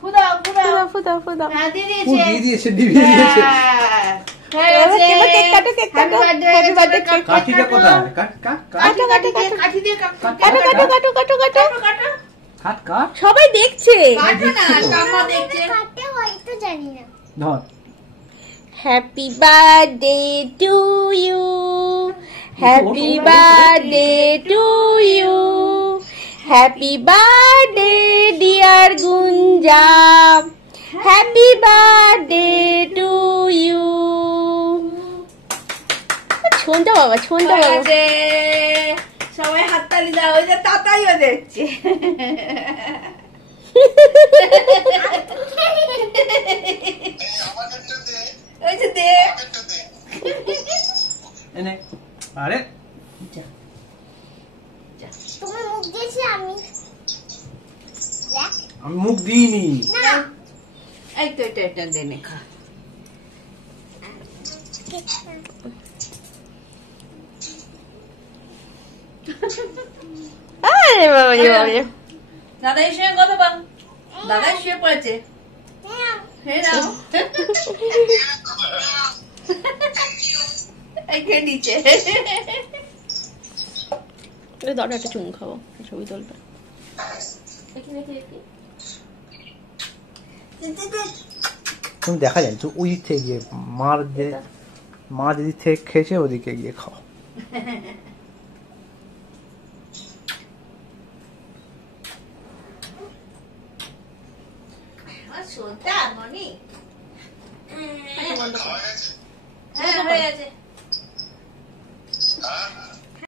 ফুদাও ফুদাও ফুদাও ফুদাও। হ্যাঁ দিয়ে দিয়ে দিয়েছে, ডিবিয়ে দিয়েছে। কেক কাটো কেক কাটো। হ্যাপি বার্থডে কেক কাঠিটা কোথায়? কাট কাট কাট কাঠি দিয়ে কাটো কাটো কাটো কাটো কাটো। কাট কাট। সবাই দেখছে। কাটো না, কামা দেখছে। কাটতে হয় তো জানি না। ধর। Happy birthday to you, happy birthday to you, happy birthday dear Gunja, happy birthday to you. ছোনটা বাবা, ছোনটা বাবা। সবাই হাততালি দাও, ওই যে তাতাইও দেখছে। ওই যে দে। এনে আরে তুমি মুখ দিয়েছি আমি। আমি মুখ দিইনি। না এই তো এটা দেনে খা। আরে বাবা রে বাবা রে। দাদাই শুয়ে কথা বল। দাদাই শুয়ে পড়েছে। হ্যাঁ নাও। এই খেয়ে নিচে। দাদা একটা চুমু খাবো, ছবি তুলবে। তুমি দেখা যায় তো ওই দিক থেকে গিয়ে মা যেদিক থেকে খেয়েছে ওদিকে গিয়ে খাও। সোজা মনি। হ্যাঁ হয়ে গেছে।